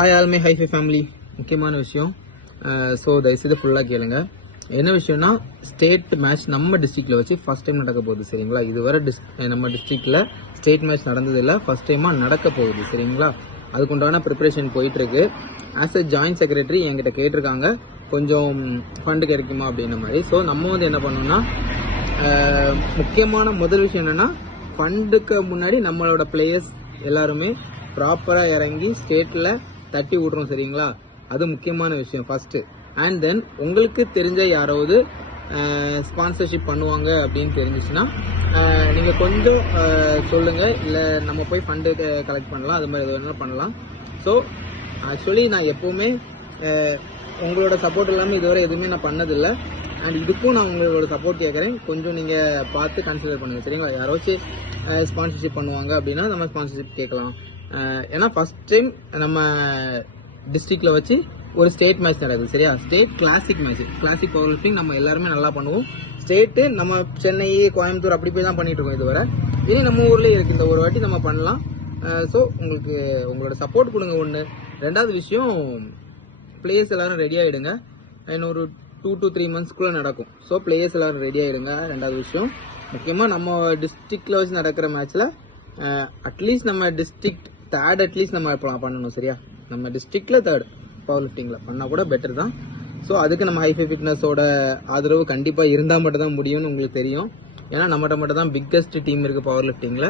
Hi ஆல்மே hi-fi family. முக்கியமான விஷயம், so தயவுசெய்து ஃபுல்லாக கேளுங்க. என்ன விஷயம்னா, ஸ்டேட் மேட்ச் நம்ம டிஸ்ட்ரிக்டில் வச்சு ஃபர்ஸ்ட் டைம் நடக்க போகுது. சரிங்களா? இதுவரை நம்ம டிஸ்ட்ரிக்டில் ஸ்டேட் மேட்ச் நடந்ததில்லை, ஃபர்ஸ்ட் டைமாக நடக்க போகுது. சரிங்களா? அதுக்குண்டான ப்ரிப்பரேஷன் போயிட்டுருக்கு. ஆஸ் எ ஜாயின்ட் செக்ரட்டரி என்கிட்ட கேட்டிருக்காங்க, கொஞ்சம் ஃபண்டு கிடைக்குமா அப்படின்ற மாதிரி. ஸோ நம்ம என்ன பண்ணோம்னா, முக்கியமான முதல் விஷயம் என்னென்னா, ஃபண்டுக்கு முன்னாடி நம்மளோட பிளேயர்ஸ் எல்லாருமே ப்ராப்பராக இறங்கி ஸ்டேட்டில் தட்டி விட்றோம். சரிங்களா? அது முக்கியமான விஷயம் ஃபர்ஸ்ட். அண்ட் தென் உங்களுக்கு தெரிஞ்ச யாராவது ஸ்பான்சர்ஷிப் பண்ணுவாங்க அப்படின்னு தெரிஞ்சிச்சுன்னா நீங்கள் கொஞ்சம் சொல்லுங்கள், இல்லை நம்ம போய் ஃபண்டு கலெக்ட் பண்ணலாம், அது மாதிரி எது வேணாலும் பண்ணலாம். ஸோ ஆக்சுவலி நான் எப்போவுமே உங்களோட சப்போர்ட் இல்லாமல் இதுவரை எதுவுமே நான் பண்ணதில்லை. அண்ட் இதுக்கும் நான் உங்களோட சப்போர்ட் கேட்குறேன். கொஞ்சம் நீங்கள் பார்த்து கன்சிடர் பண்ணுங்கள். சரிங்களா? யாராச்சும் ஸ்பான்சர்ஷிப் பண்ணுவாங்க அப்படின்னா நம்ம ஸ்பான்சர்ஷிப் கேட்கலாம். ஏன்னா ஃபர்ஸ்ட் டைம் நம்ம டிஸ்ட்ரிக்டில் வச்சு ஒரு ஸ்டேட் மேட்ச் நடக்குது. சரியா? State classic match, classic power lifting நம்ம எல்லாருமே நல்லா பண்ணுவோம். ஸ்டேட்டு நம்ம சென்னை, கோயம்புத்தூர் அப்படி போய் தான் பண்ணிட்டு இருக்கோம் இதுவரை. இனி நம்ம ஊர்லேயே இருக்குது, இந்த ஒரு வாட்டி நம்ம பண்ணலாம். ஸோ உங்களுக்கு உங்களோட சப்போர்ட் கொடுங்க. ஒன்று. ரெண்டாவது விஷயம், பிளேயர்ஸ் எல்லாரும் ரெடி ஆகிடுங்க. இன்னொரு 2 to 3 monthsக்குள்ளே நடக்கும். ஸோ பிளேயர்ஸ் எல்லாரும் ரெடி ஆகிடுங்க. ரெண்டாவது விஷயம், முக்கியமாக நம்ம டிஸ்ட்ரிக்டில் வச்சு நடக்கிற மேட்ச்சில் அட்லீஸ்ட் நம்ம டிஸ்ட்ரிக்ட் தேர்ட் அட்லீஸ்ட் நம்ம பண்ணணும். சரியா? நம்ம டிஸ்ட்ரிக்டில் தேர்ட் பவர் லிஃப்டிங்கில் பண்ணால் கூட பெட்டர் தான். ஸோ அதுக்கு நம்ம ஹைஃபை ஃபிட்னஸோட ஆதரவு கண்டிப்பாக இருந்தால் மட்டும் தான் முடியும்னு உங்களுக்கு தெரியும். ஏன்னா நம்மகிட்ட மட்டும் தான் பிக்கஸ்ட் டீம் இருக்குது பவர் லிஃப்டிங்கில்.